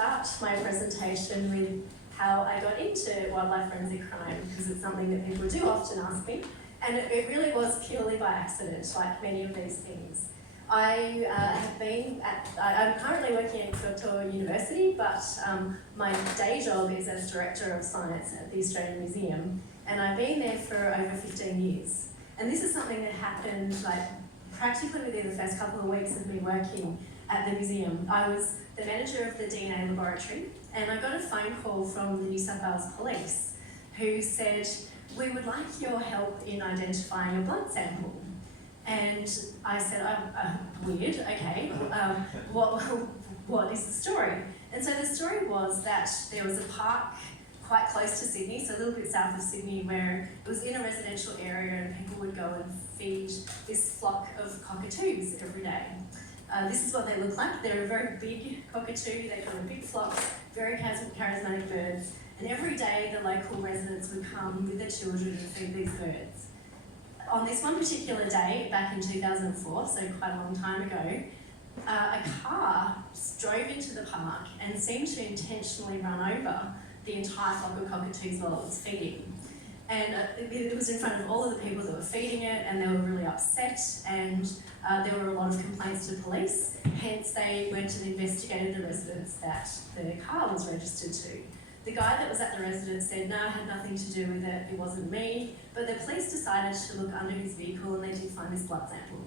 start my presentation with how I got into wildlife forensic crime, because it's something that people do often ask me, and it really was purely by accident, like many of these things. I'm currently working at Kyoto University, but my day job is as Director of Science at the Australian Museum, and I've been there for over 15 years. And this is something that happened like practically within the first couple of weeks of me working at the museum. I was the manager of the DNA laboratory, and I got a phone call from the New South Wales Police who said, "We would like your help in identifying a blood sample." And I said, weird, okay, what is the story? And so the story was that there was a park quite close to Sydney, so a little bit south of Sydney, where it was in a residential area and people would go and feed this flock of cockatoos every day. This is what they look like. They're a very big cockatoo, they come in big flocks, very charismatic birds, and every day the local residents would come with their children and feed these birds. On this one particular day, back in 2004, so quite a long time ago, a car drove into the park and seemed to intentionally run over the entire flock of cockatoos while it was feeding. And it was in front of all of the people that were feeding it, and they were really upset, and there were a lot of complaints to police. Hence, they went and investigated the residence that the car was registered to. The guy that was at the residence said, no, it had nothing to do with it, it wasn't me. But the police decided to look under his vehicle, and they did find this blood sample.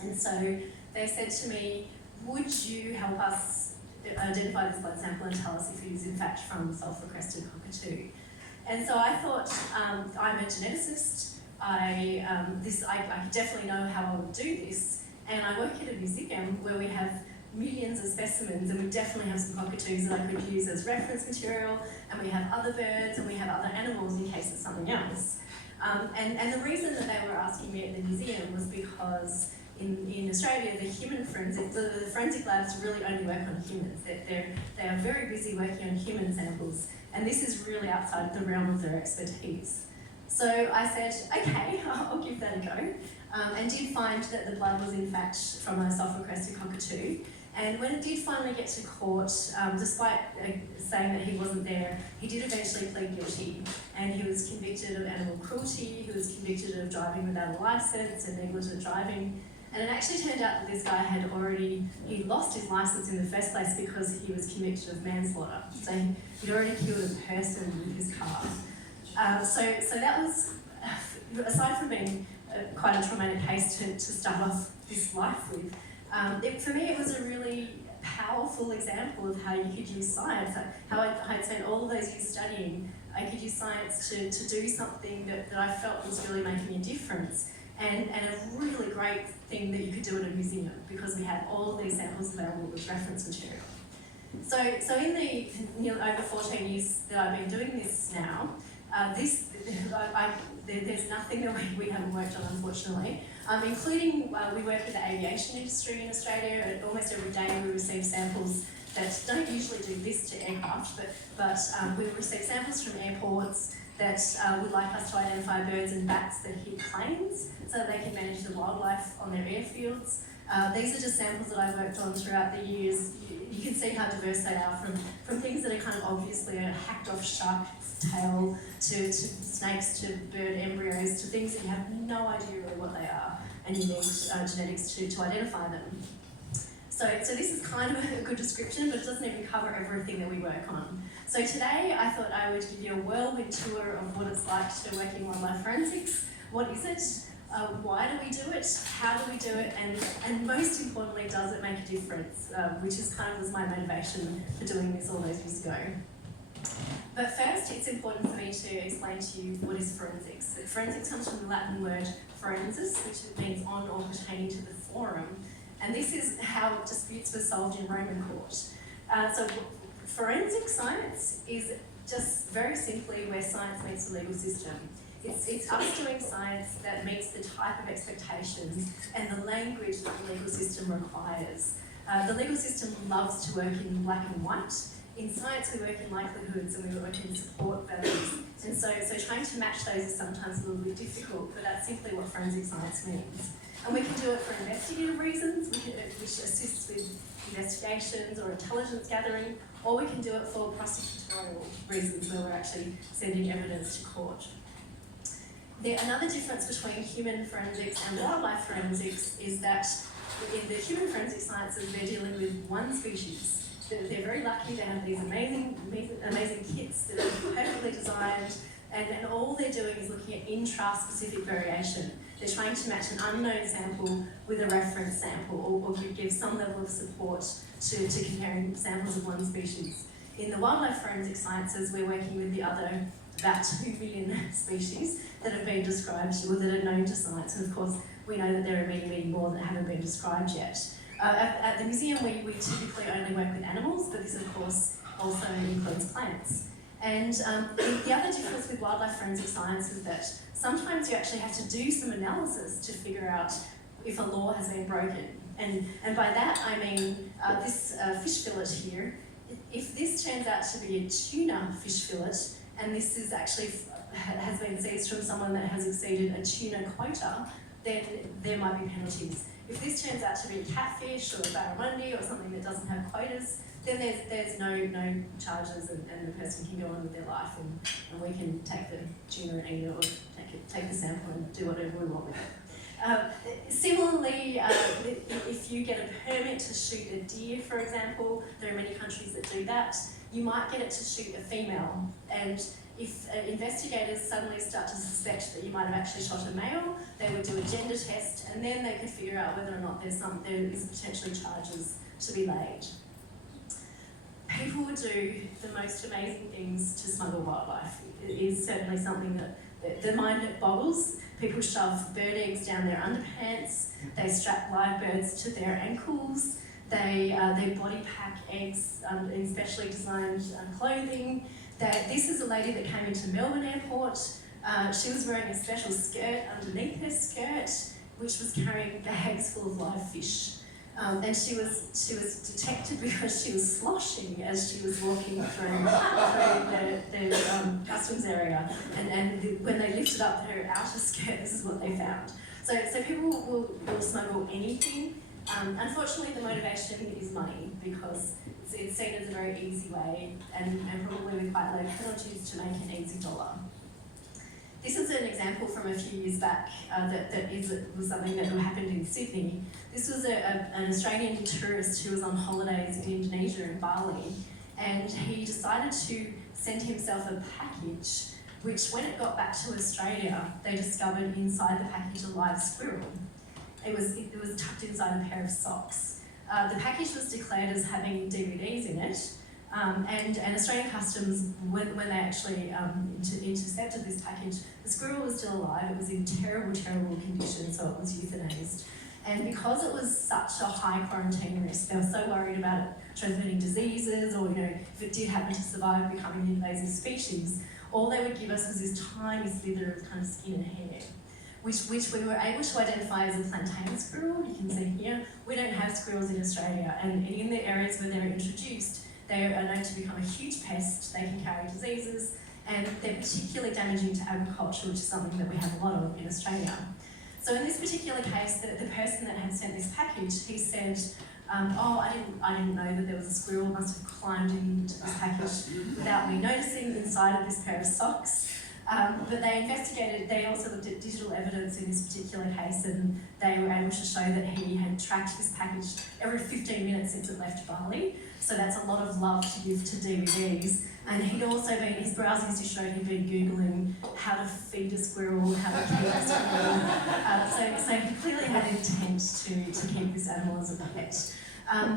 And so they said to me, would you help us identify this blood sample and tell us if it is in fact from sulphur-crested cockatoo? And so I thought, I'm a geneticist, I definitely know how I would do this, and I work at a museum where we have millions of specimens, and we definitely have some cockatoos that I could use as reference material, and we have other birds, and we have other animals in case it's something else. And the reason that they were asking me at the museum was because in Australia, the forensic labs really only work on humans. They are very busy working on human samples, and this is really outside the realm of their expertise. So I said, okay, I'll give that a go, and did find that the blood was in fact from a sulphur-crested cockatoo. And when it did finally get to court, despite saying that he wasn't there, he did eventually plead guilty, and he was convicted of animal cruelty, he was convicted of driving without a licence and negligent driving. And it actually turned out that this guy he lost his licence in the first place because he was convicted of manslaughter. So he'd already killed a person with his car. So that was, aside from being quite a traumatic case to start off this life with, for me it was a really powerful example of how you could use science, how I'd spent all of those years studying. I could use science to do something that I felt was really making a difference. And a really great thing that you could do at a museum, because we have all of these samples available with reference material. So in the over 14 years that I've been doing this now, there's nothing that we haven't worked on, unfortunately, including we work with the aviation industry in Australia, and almost every day we receive samples that don't usually do this to aircraft, but we receive samples from airports that would like us to identify birds and bats that hit planes so that they can manage the wildlife on their airfields. These are just samples that I've worked on throughout the years. You can see how diverse they are, from things that are kind of obviously a hacked off shark's tail to snakes to bird embryos to things that you have no idea really what they are, and you need genetics to identify them. So this is kind of a good description, but it doesn't even cover everything that we work on. So today I thought I would give you a whirlwind tour of what it's like to work in wildlife forensics. What is it? Why do we do it? How do we do it? And most importantly, does it make a difference? Which is kind of was my motivation for doing this all those years ago. But first, it's important for me to explain to you what is forensics. Forensics comes from the Latin word forensis, which means on or pertaining to the forum. And this is how disputes were solved in Roman court. So forensic science is just very simply where science meets the legal system. It's us doing science that meets the type of expectations and the language that the legal system requires. The legal system loves to work in black and white. In science, we work in likelihoods and we work in support values. And so trying to match those is sometimes a little bit difficult, but that's simply what forensic science means. And we can do it for investigative reasons, which assists with investigations or intelligence gathering, or we can do it for prosecutorial reasons where we're actually sending evidence to court. Another difference between human forensics and wildlife forensics is that in the human forensic sciences, they're dealing with one species. They're very lucky, they have these amazing kits that are perfectly designed, and all they're doing is looking at intra-specific variation. They're trying to match an unknown sample with a reference sample, or give some level of support to comparing samples of one species. In the wildlife forensic sciences, we're working with the other about 2 million species that have been described or that are known to science, and of course we know that there are many, many more that haven't been described yet. At the museum we typically only work with animals, but this of course also includes plants. And the other difference with wildlife forensic science is that sometimes you actually have to do some analysis to figure out if a law has been broken. And by that I mean this fish fillet here. If this turns out to be a tuna fish fillet, and this is actually has been seized from someone that has exceeded a tuna quota, then there might be penalties. If this turns out to be a catfish or a barramundi or something that doesn't have quotas, then there's no charges, and the person can go on with their life, and we can take the tuna and eat it, or take the sample and do whatever we want with it. Similarly, if you get a permit to shoot a deer, for example, there are many countries that do that, you might get it to shoot a female, and if investigators suddenly start to suspect that you might have actually shot a male, they would do a gender test, and then they could figure out whether or not there is potentially charges to be laid. People would do the most amazing things to smuggle wildlife. It is certainly something that the mind boggles. People shove bird eggs down their underpants, they strap live birds to their ankles, they body pack eggs in specially designed clothing. This is a lady that came into Melbourne Airport. She was wearing a special skirt underneath her skirt, which was carrying bags full of live fish. And she was detected because she was sloshing as she was walking through the customs area. And when they lifted up her outer skirt, this is what they found. So people will smuggle anything. Unfortunately, the motivation is money, because it's seen as a very easy way, and probably with quite low penalties, to make an easy dollar. This is an example from a few years back was something that happened in Sydney. This was an Australian tourist who was on holidays in Indonesia and Bali, and he decided to send himself a package, which when it got back to Australia, they discovered inside the package a live squirrel. It was tucked inside a pair of socks. The package was declared as having DVDs in it, and Australian Customs, when they actually intercepted this package, the squirrel was still alive. It was in terrible, terrible condition, so it was euthanized. And because it was such a high quarantine risk, they were so worried about it transmitting diseases, or if it did happen to survive becoming an invasive species, all they would give us was this tiny slither of kind of skin and hair, which we were able to identify as a plantain squirrel. You can see here, we don't have squirrels in Australia, and in the areas where they're introduced, they are known to become a huge pest. They can carry diseases, and they're particularly damaging to agriculture, which is something that we have a lot of in Australia. So in this particular case, the person that had sent this package, he said, I didn't know that there was a squirrel, must have climbed into this package without me noticing inside of this pair of socks. But they investigated, they also looked at digital evidence in this particular case, and they were able to show that he had tracked this package every 15 minutes since it left Bali. So that's a lot of love to give to DVDs. And he'd also been, his browsing history showed he'd been Googling how to feed a squirrel, how to keep a squirrel. So he clearly had intent to keep this animal as a pet.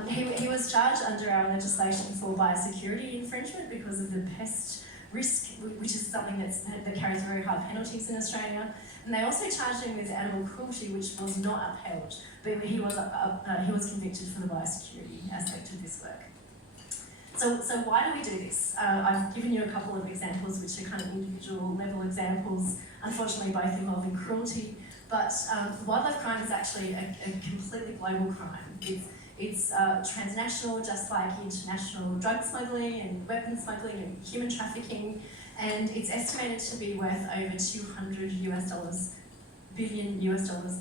He was charged under our legislation for biosecurity infringement because of the pest risk, which is something that carries very high penalties in Australia. And they also charged him with animal cruelty, which was not upheld, but he was convicted for the biosecurity aspect of this work. So why do we do this? I've given you a couple of examples, which are kind of individual level examples, unfortunately both involving cruelty, but wildlife crime is actually a completely global crime. It's transnational, just like international drug smuggling and weapons smuggling and human trafficking, and it's estimated to be worth over $200 billion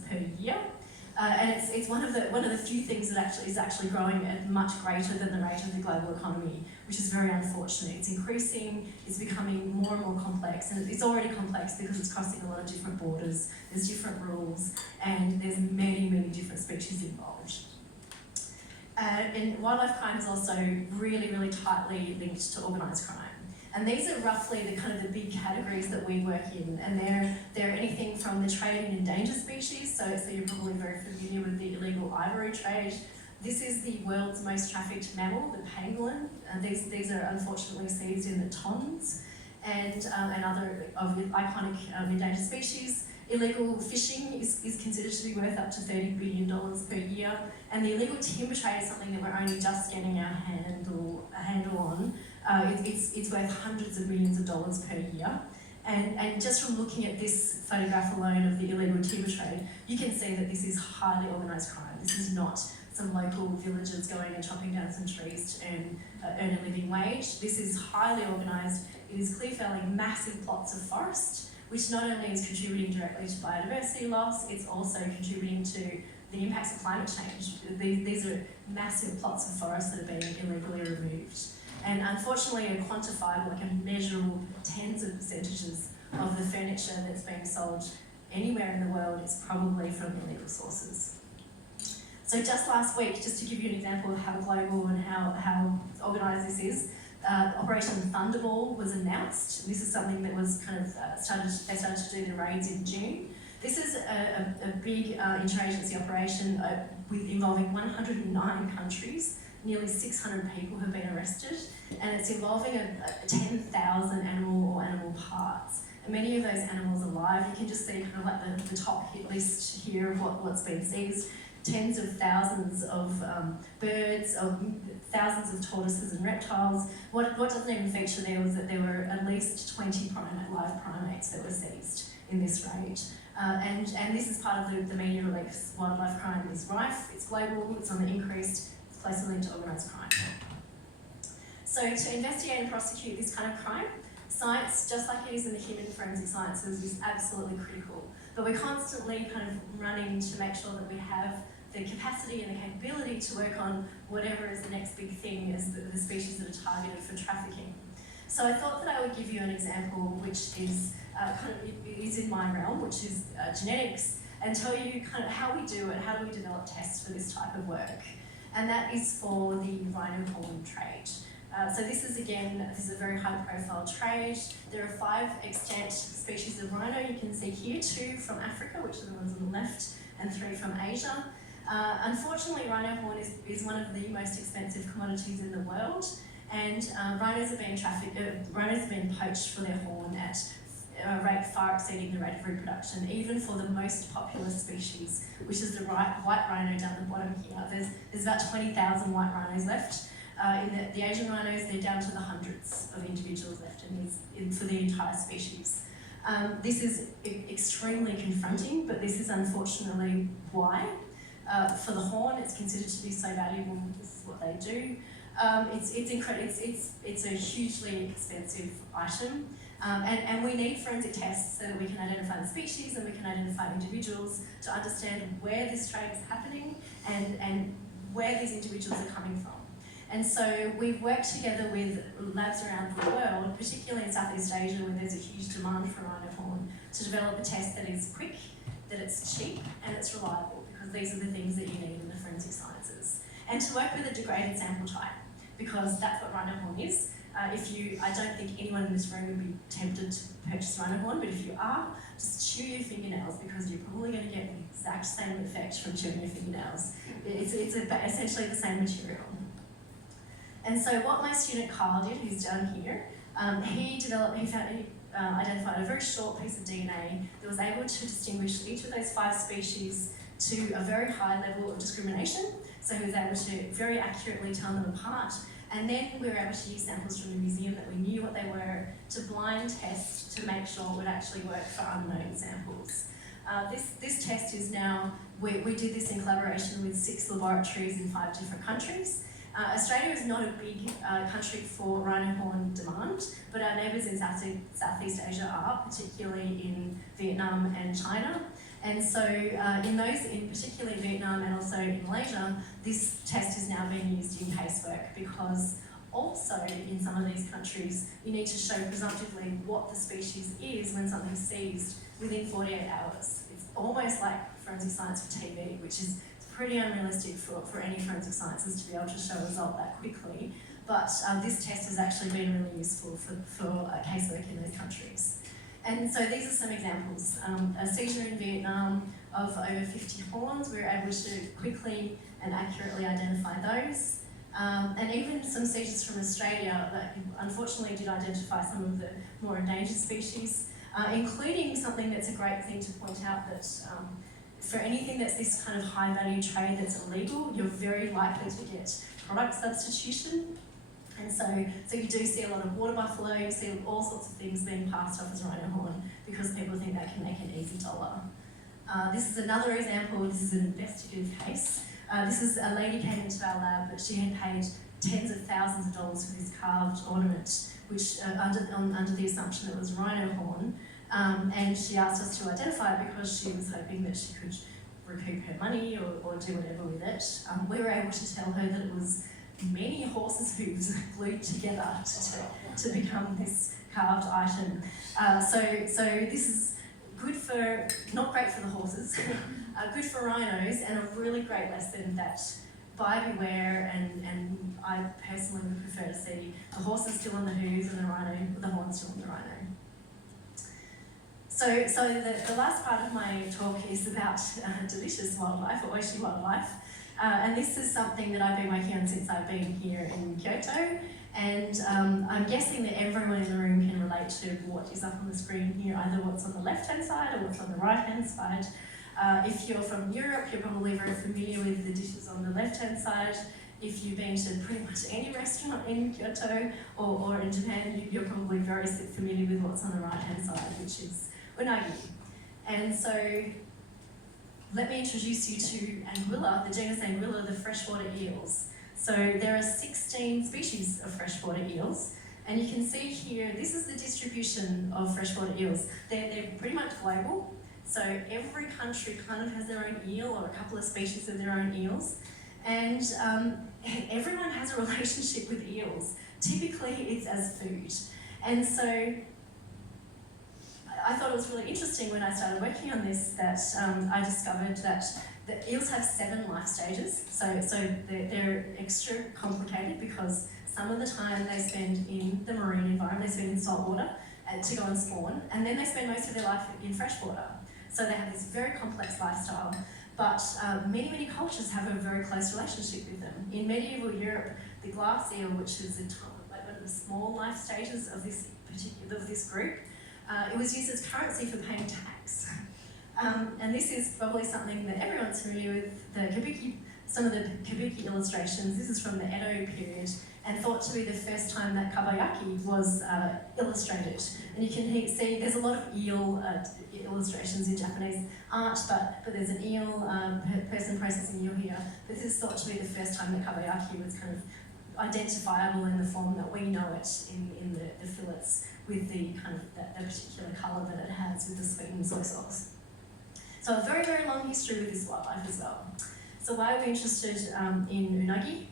per year. And it's one of the few things that is actually growing at much greater than the rate of the global economy, which is very unfortunate. It's increasing, it's becoming more and more complex, and it's already complex because it's crossing a lot of different borders, there's different rules, and there's many, many different species involved. And wildlife crime is also really, really tightly linked to organised crime. And these are roughly the kind of the big categories that we work in, and they're anything from the trade in endangered species, so you're probably very familiar with the illegal ivory trade. This is the world's most trafficked mammal, the pangolin. These are unfortunately seized in the tons, and other of the iconic endangered species. Illegal fishing is considered to be worth up to $30 billion per year, and the illegal timber trade is something that we're only just getting our handle on. It's worth hundreds of millions of dollars per year. And just from looking at this photograph alone of the illegal timber trade, you can see that this is highly organised crime. This is not some local villagers going and chopping down some trees to earn a living wage. This is highly organised. It is clear felling massive plots of forest, which not only is contributing directly to biodiversity loss, it's also contributing to the impacts of climate change. These are massive plots of forest that are being illegally removed. And unfortunately, a quantifiable, like a measurable tens of percentages of the furniture that's being sold anywhere in the world is probably from illegal sources. So just last week, just to give you an example of how global and how organised this is, Operation Thunderball was announced. This is something that was kind of they started to do the raids in June. This is a big interagency operation involving 109 countries. Nearly 600 people have been arrested, and it's involving 10,000 animal parts. And many of those animals are live. You can just see kind of like the top hit list here of what's been seized. Tens of thousands of birds, thousands of tortoises and reptiles. What doesn't even feature there was that there were at least 20 live primates that were seized in this raid. And this is part of the media release. Wildlife crime is rife, it's global, it's on the increase, it's closely linked to organised crime. So to investigate and prosecute this kind of crime, science, just like it is in the human forensic sciences, is absolutely critical. But we're constantly kind of running to make sure that we have the capacity and the capability to work on whatever is the next big thing as the species that are targeted for trafficking. So I thought that I would give you an example which is is in my realm, which is genetics, and tell you kind of how we do it, how do we develop tests for this type of work. And that is for the rhino horn trade. So this is a very high profile trade. There are 5 extant species of rhino you can see here, 2 from Africa, which are the ones on the left, and 3 from Asia. Unfortunately, rhino horn is one of the most expensive commodities in the world, and rhinos are being poached for their horn at a rate far exceeding the rate of reproduction, even for the most popular species, which is the white rhino down the bottom here. There's about 20,000 white rhinos left. In the Asian rhinos, they're down to the hundreds of individuals left for the entire species. This is extremely confronting, but this is unfortunately why. For the horn, it's considered to be so valuable. This is what they do. It's a hugely expensive item, and we need forensic tests so that we can identify the species and we can identify individuals to understand where this trade is happening and where these individuals are coming from. And so we've worked together with labs around the world, particularly in Southeast Asia where there's a huge demand for rhino horn, to develop a test that is quick, that it's cheap, and it's reliable, because these are the things that you need in the forensic sciences. And to work with a degraded sample type, because that's what rhino horn is. I don't think anyone in this room would be tempted to purchase rhino horn, but if you are, just chew your fingernails, because you're probably going to get the exact same effect from chewing your fingernails. It's essentially the same material. And so what my student Carl did, who's down here, he identified a very short piece of DNA that was able to distinguish each of those 5 species to a very high level of discrimination. So he was able to very accurately tell them apart. And then we were able to use samples from the museum that we knew what they were to blind test to make sure it would actually work for unknown samples. This test is now, we did this in collaboration with 6 laboratories in 5 different countries. Australia is not a big country for rhino horn demand, but our neighbours in Southeast Asia are, particularly in Vietnam and China. And so in particularly Vietnam and also in Malaysia, this test is now being used in casework because also in some of these countries, you need to show presumptively what the species is when something's seized within 48 hours. It's almost like forensic science for TV, which is pretty unrealistic for any forensic scientist to be able to show a result that quickly. But this test has actually been really useful for casework in those countries. And so these are some examples. A seizure in Vietnam of over 50 horns, we were able to quickly and accurately identify those. And even some seizures from Australia that unfortunately did identify some of the more endangered species, including something that's a great thing to point out that for anything that's this kind of high value trade that's illegal, you're very likely to get product substitution. And so you do see a lot of water buffalo, you see all sorts of things being passed off as rhino horn because people think they can make an easy dollar. This is another example, this is an investigative case. This is a lady came into our lab, but she had paid tens of thousands of dollars for this carved ornament, which under the assumption it was rhino horn. And she asked us to identify it because she was hoping that she could recoup her money or do whatever with it. We were able to tell her that it was many horses' hooves glued together to become this carved item. So this is good for, not great for the horses, good for rhinos, and a really great lesson that buyer beware, and I personally would prefer to see the horses still on the hooves and the horns still on the rhino. So the last part of my talk is about delicious wildlife, or oishi wildlife. And this is something that I've been working on since I've been here in Kyoto. And I'm guessing that everyone in the room can relate to what is up on the screen here, either what's on the left-hand side or what's on the right-hand side. If you're from Europe, you're probably very familiar with the dishes on the left-hand side. If you've been to pretty much any restaurant in Kyoto or in Japan, you're probably very familiar with what's on the right-hand side, which is unagi. And so let me introduce you to anguilla, the genus anguilla, the freshwater eels. So there are 16 species of freshwater eels, and you can see here, this is the distribution of freshwater eels. They're pretty much global, so every country kind of has their own eel or a couple of species of their own eels, and everyone has a relationship with eels. Typically it's as food. And so I thought it was really interesting when I started working on this that I discovered that the eels have 7 life stages. So they're extra complicated because some of the time they spend in the marine environment, they spend in salt water to go and spawn, and then they spend most of their life in freshwater. So they have this very complex lifestyle, but many cultures have a very close relationship with them. In medieval Europe, the glass eel, which is one of the small life stages of this group, it was used as currency for paying tax. And this is probably something that everyone's familiar with, the kabuki, some of the kabuki illustrations. This is from the Edo period, and thought to be the first time that kabayaki was illustrated. And you can see there's a lot of eel illustrations in Japanese art, but there's an eel, person processing eel here. But this is thought to be the first time that kabayaki was kind of identifiable in the form that we know it in the fillets, with the kind of that particular colour that it has with the sweet and soy sauce. So a very long history with this wildlife as well. So why are we interested in unagi?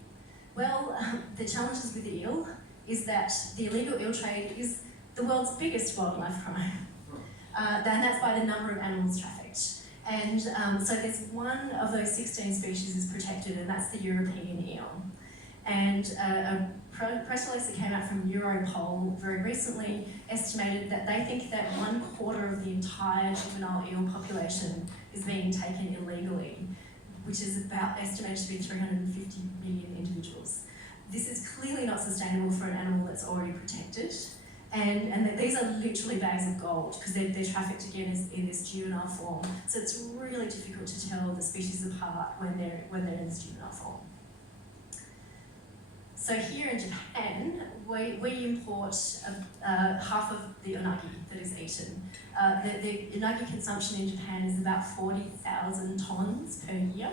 Well, the challenges with the eel is that the illegal eel trade is the world's biggest wildlife crime. And that's by the number of animals trafficked. And so there's one of those 16 species is protected, and that's the European eel. And a press release that came out from Europol very recently estimated that they think that 1/4 of the entire juvenile eel population is being taken illegally, which is about estimated to be 350 million individuals. This is clearly not sustainable for an animal that's already protected. And that these are literally bags of gold because they're trafficked again in this juvenile form. So it's really difficult to tell the species apart when they're in this juvenile form. So here in Japan, we import half of the unagi that is eaten. The unagi consumption in Japan is about 40,000 tonnes per year.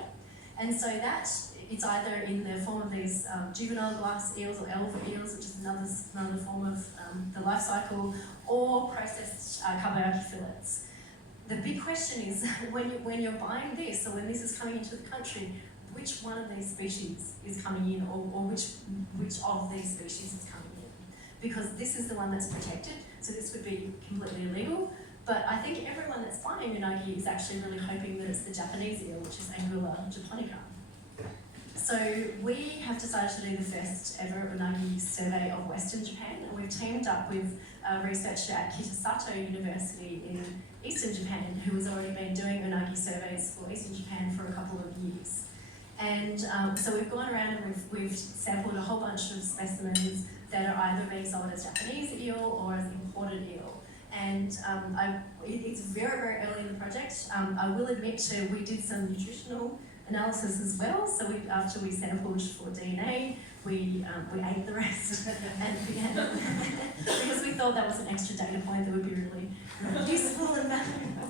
And so that it's either in the form of these juvenile glass eels or elver eels, which is another form of the life cycle, or processed kabayaki fillets. the big question is, when you're buying this, or when this is coming into the country, which one of these species is coming in, or which of these species is coming in? Because this is the one that's protected, so this would be completely illegal. But I think everyone that's buying unagi is actually really hoping that it's the Japanese eel, which is Anguilla japonica. So we have decided to do the first ever unagi survey of Western Japan, and we've teamed up with a researcher at Kitasato University in Eastern Japan, who has already been doing unagi surveys for Eastern Japan for a couple of years. And so we've gone around and we've sampled a whole bunch of specimens that are either being sold as Japanese eel or as imported eel. And it's very, very early in the project. I will admit we did some nutritional analysis as well. So after we sampled for DNA, we ate the rest, and because we thought that was an extra data point that would be really useful and valuable.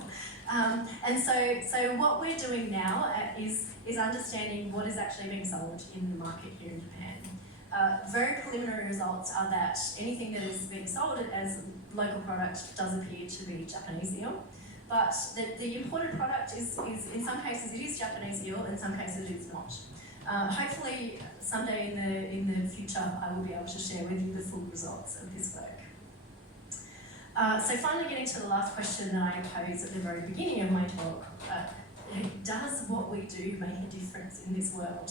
And so what we're doing now is understanding what is actually being sold in the market here in Japan. Very preliminary results are that anything that is being sold as local product does appear to be Japanese eel. But the imported product is in some cases it is Japanese eel, in some cases it is not. Hopefully someday in the future I will be able to share with you the full results of this work. So finally getting to the last question that I posed at the very beginning of my talk, does what we do make a difference in this world?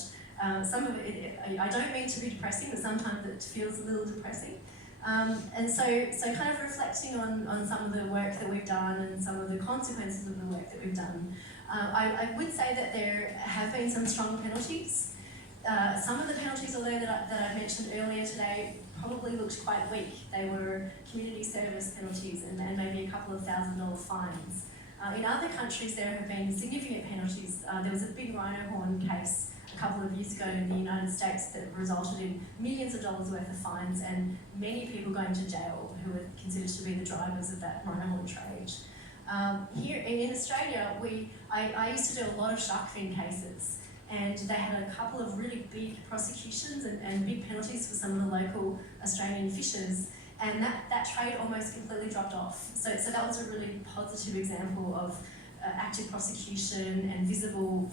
Some of it, I don't mean to be depressing, but sometimes it feels a little depressing. And so kind of reflecting on some of the work that we've done and some of the consequences of the work that we've done, I would say that there have been some strong penalties. Some of the penalties, although that I mentioned earlier today, probably looked quite weak. They were community service penalties and maybe a couple of $1,000 fines. In other countries, there have been significant penalties. There was a big rhino horn case a couple of years ago in the United States that resulted in millions of dollars worth of fines and many people going to jail who were considered to be the drivers of that rhino horn trade. Here in Australia, I used to do a lot of shark fin cases, and they had a couple of really big prosecutions and big penalties for some of the local Australian fishers, and that trade almost completely dropped off. So that was a really positive example of active prosecution and visible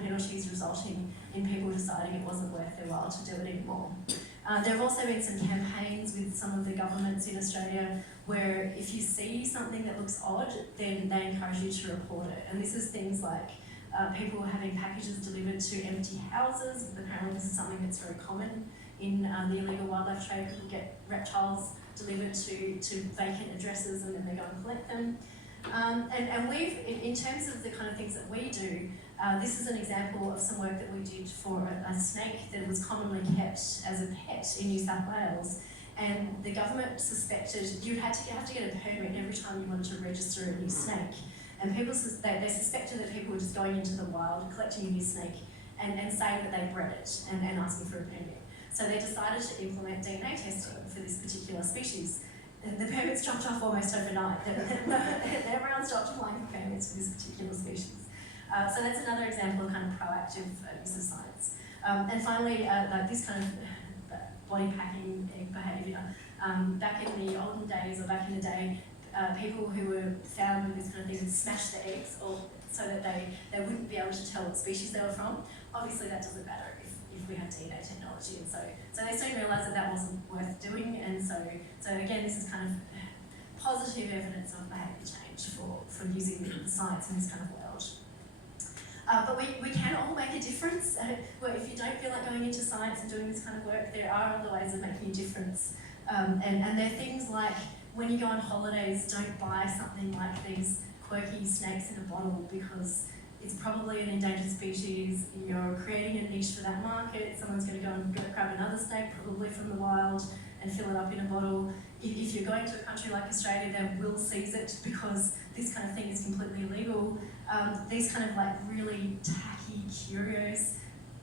penalties resulting in people deciding it wasn't worth their while to do it anymore. There have also been some campaigns with some of the governments in Australia where if you see something that looks odd, then they encourage you to report it. And this is things like people having packages delivered to empty houses. Apparently this is something that's very common in the illegal wildlife trade. People get reptiles delivered to vacant addresses and then they go and collect them. And we've, in terms of the kind of things that we do, this is an example of some work that we did for a snake that was commonly kept as a pet in New South Wales. And the government suspected you have to get a permit every time you wanted to register a new snake. And people they suspected that people were just going into the wild, collecting a new snake, and saying that they bred it and asking for a permit. So they decided to implement DNA testing for this particular species. The permits dropped off almost overnight. Everyone stopped applying for permits for this particular species. So that's another example of kind of proactive use of science. And finally, like this kind of body packing behaviour. Back in the olden days, or back in the day, people who were found with this kind of thing would smash the eggs so that they wouldn't be able to tell what species they were from. Obviously that doesn't matter if we have DNA technology, and so they soon realised that wasn't worth doing, and so again this is kind of positive evidence of behaviour change for using the science in this kind of world. But we can all make a difference. Well, if you don't feel like going into science and doing this kind of work, there are other ways of making a difference. And there are things like when you go on holidays, don't buy something like these quirky snakes in a bottle because it's probably an endangered species. You're creating a niche for that market. Someone's going to go and grab another snake, probably from the wild, and fill it up in a bottle. If you're going to a country like Australia, they will seize it because this kind of thing is completely illegal. These kind of like really tacky curios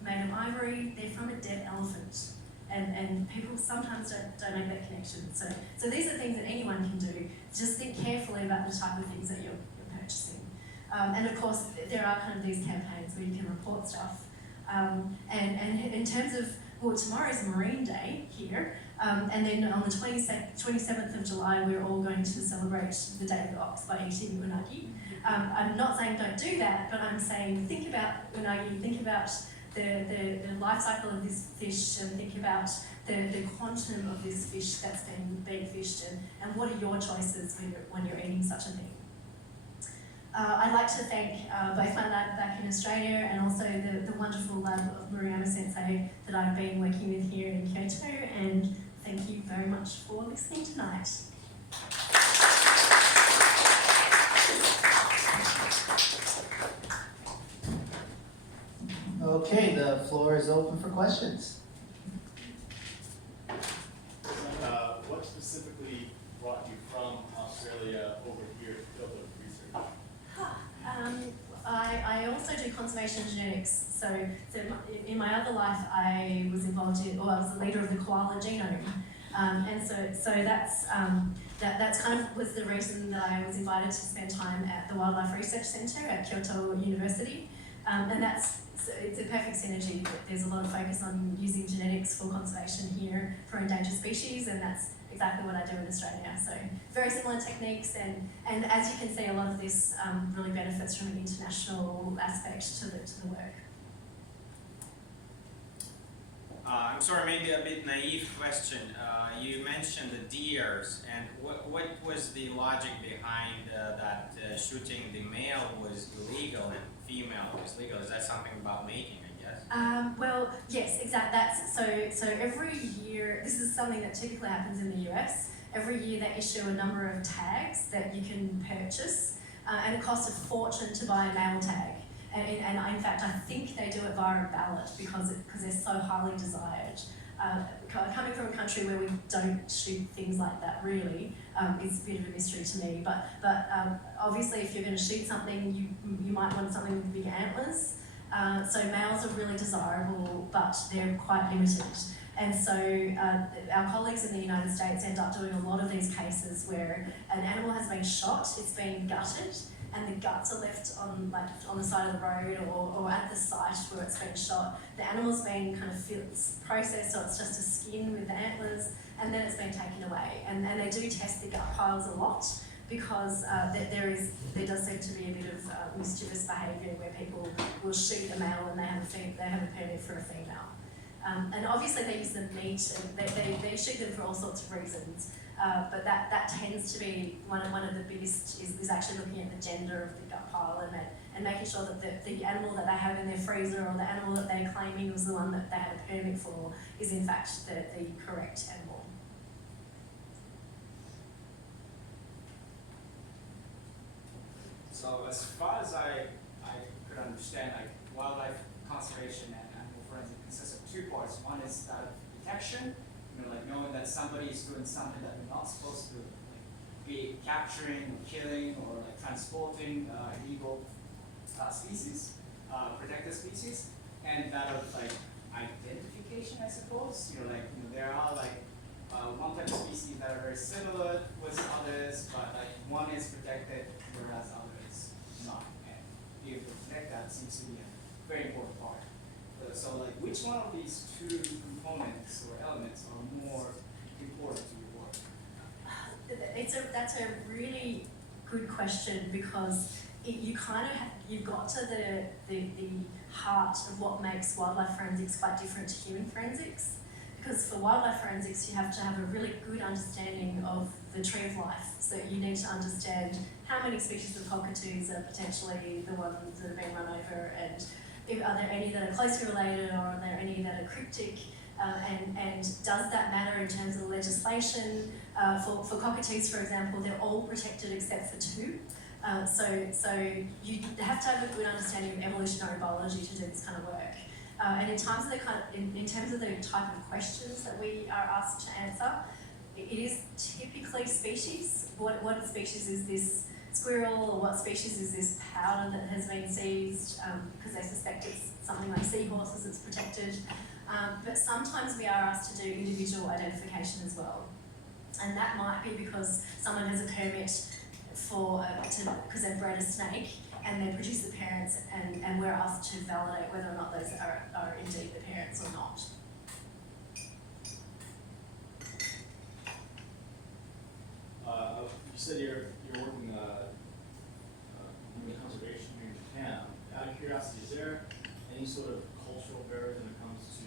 made of ivory, they're from a dead elephant. And people sometimes don't make that connection. So these are things that anyone can do. Just think carefully about the type of things that you're purchasing. And of course, there are kind of these campaigns where you can report stuff. And in terms of well, tomorrow is Marine Day here, and then on the 27th of July, we're all going to celebrate the Day of the Ox by eating unagi. I'm not saying don't do that, but I'm saying think about unagi, think about the life cycle of this fish, and think about the quantum of this fish that's being fished, and what are your choices when you're eating such a thing. I'd like to thank both my lab back in Australia and also the wonderful lab of Murayama Sensei that I've been working with here in Kyoto, and thank you very much for listening tonight. Okay, the floor is open for questions. What specifically brought you from Australia over here to Kyoto research? I also do conservation genetics. So in my other life, I was involved in, or I was the leader of the koala genome, and so that's kind of was the reason that I was invited to spend time at the Wildlife Research Centre at Kyoto University, and it's a perfect synergy. There's a lot of focus on using genetics for conservation here for endangered species, and that's exactly what I do in Australia. So very similar techniques, and as you can see, a lot of this really benefits from an international aspect to the work. I'm sorry, maybe a bit naive question. You mentioned the deers, and what was the logic behind that shooting the male was illegal and female was legal? Is that something about mating, I guess? Well, yes, exactly. So every year, this is something that typically happens in the US. Every year they issue a number of tags that you can purchase, and it costs a fortune to buy a male tag. And in fact, I think they do it via a ballot because they're so highly desired. Coming from a country where we don't shoot things like that really, is a bit of a mystery to me. But obviously if you're going to shoot something, you might want something with big antlers. So males are really desirable, but they're quite limited. And so our colleagues in the United States end up doing a lot of these cases where an animal has been shot, it's been gutted, and the guts are left on the side of the road or at the site where it's been shot. The animal's been kind of processed, so it's just a skin with the antlers, and then it's been taken away. And they do test the gut piles a lot because there does seem to be a bit of mischievous behaviour where people will shoot a male and they have a permit for a female. And obviously they use the meat, and they shoot them for all sorts of reasons. But that tends to be one of the biggest is actually looking at the gender of the gut pile and making sure that the animal that they have in their freezer or the animal that they're claiming was the one that they had a permit for is in fact the correct animal. So as far as I could understand, like wildlife conservation and animal forensics consists of two parts. One is that of detection, like knowing that somebody is doing something that they're not supposed to do, like be capturing or killing or like transporting illegal species, protected species, and that of like identification, I suppose. There are like one type of species that are very similar with others, but like one is protected whereas other is not. And being able to protect that seems to be a very important part. So like which one of these two components or elements are more important to your work? That's a really good question because you've got to the heart of what makes wildlife forensics quite different to human forensics. Because for wildlife forensics, you have to have a really good understanding of the tree of life. So you need to understand how many species of cockatoos are potentially the ones that have been run over, and are there any that are closely related, or are there any that are cryptic? And does that matter in terms of legislation? For cockatoos, for example, they're all protected except for two. So you have to have a good understanding of evolutionary biology to do this kind of work. And in terms of the type of questions that we are asked to answer, it is typically species. What species is this squirrel, or what species is this powder that has been seized, because they suspect it's something like seahorses that's protected. But sometimes we are asked to do individual identification as well. And that might be because someone has a permit because they've bred a snake and they produce the parents, and we're asked to validate whether or not those are indeed the parents or not. said you're working human conservation here in Japan. Out of curiosity, is there any sort of cultural barrier when it comes to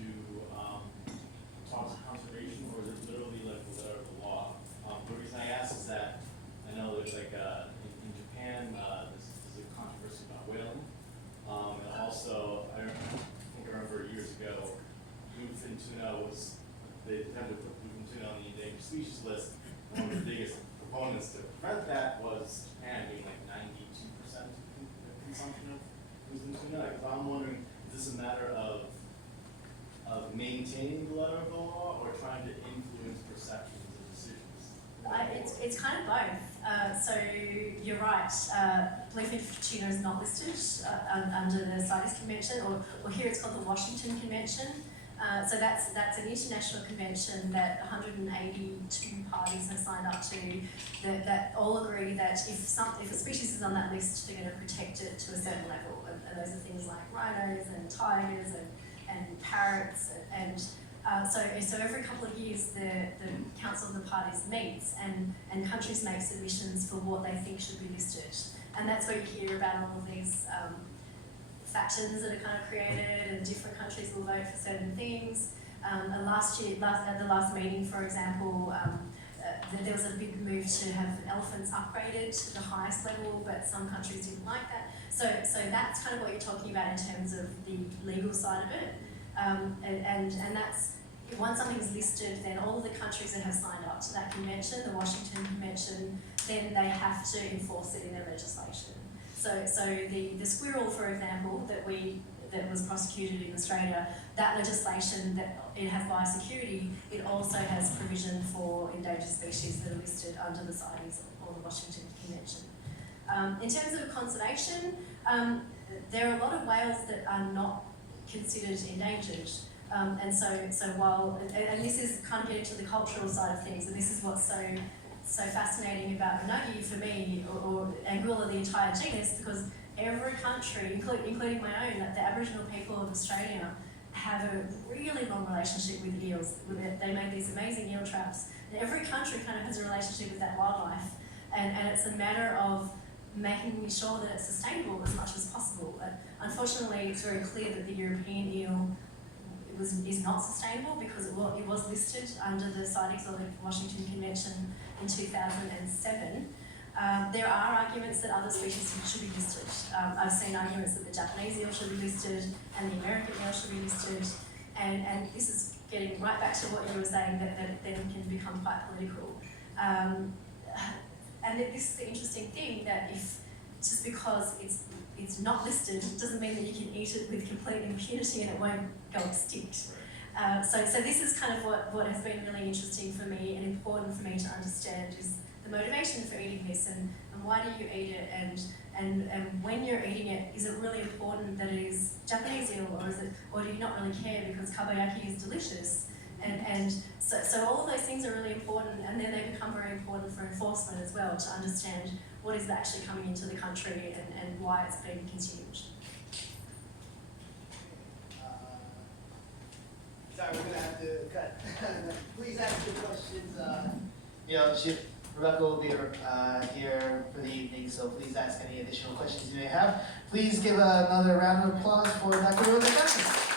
talks of conservation, or is it literally like the letter of the law? The reason I ask is that I know there's like in Japan there's a controversy about whaling, and also I think I remember years ago bluefin tuna was they attempted to put bluefin tuna on the endangered species list. One of the biggest proponents to prevent that was Japan being like 92% consumption of bluefin tuna. Because I'm wondering, is this a matter of maintaining the letter of the law or trying to influence perceptions and decisions? It's kind of both. So you're right. Bluefin tuna is not listed under the CITES Convention, or here it's called the Washington Convention. So that's an international convention that 182 parties have signed up to. That all agree that if a species is on that list, they're going to protect it to a certain level. And those are things like rhinos and tigers and parrots and so every couple of years the Council of the Parties meets and countries make submissions for what they think should be listed. And that's where you hear about all of these factions that are kind of created, and different countries will vote for certain things. And at the last meeting, for example, there was a big move to have elephants upgraded to the highest level, but some countries didn't like that. So that's kind of what you're talking about in terms of the legal side of it. And that's, once something's listed, then all of the countries that have signed up to that convention, the Washington Convention, then they have to enforce it in their legislation. So the squirrel, for example, that was prosecuted in Australia, that legislation, that it has biosecurity, it also has provision for endangered species that are listed under the CITES or the Washington Convention. In terms of conservation, there are a lot of whales that are not considered endangered. And so while, and this is kind of getting to the cultural side of things, and this is what's so fascinating about unagi for me, or Angula, the entire genus, because every country, including my own, the Aboriginal people of Australia, have a really long relationship with eels. They make these amazing eel traps, and every country kind of has a relationship with that wildlife, and it's a matter of making sure that it's sustainable as much as possible. Unfortunately, it's very clear that the European eel is not sustainable because it was listed under the CITES or the Washington Convention in 2007. There are arguments that other species should be listed. I've seen arguments that the Japanese eel should be listed and the American eel should be listed. And this is getting right back to what you were saying, that then can become quite political. And this is the interesting thing, that if just because it's not listed doesn't mean that you can eat it with complete impunity and it won't go extinct. So this is kind of what has been really interesting for me and important for me to understand, is the motivation for eating this, and why do you eat it, and when you're eating it, is it really important that it is Japanese eel, or do you not really care because kabayaki is delicious? And so all of those things are really important, and then they become very important for enforcement as well, to understand what is actually coming into the country and why it's being consumed. Sorry, we're gonna have to cut. Please ask your questions. Rebecca will be here for the evening, so please ask any additional questions you may have. Please give another round of applause for Dr. Rebecca.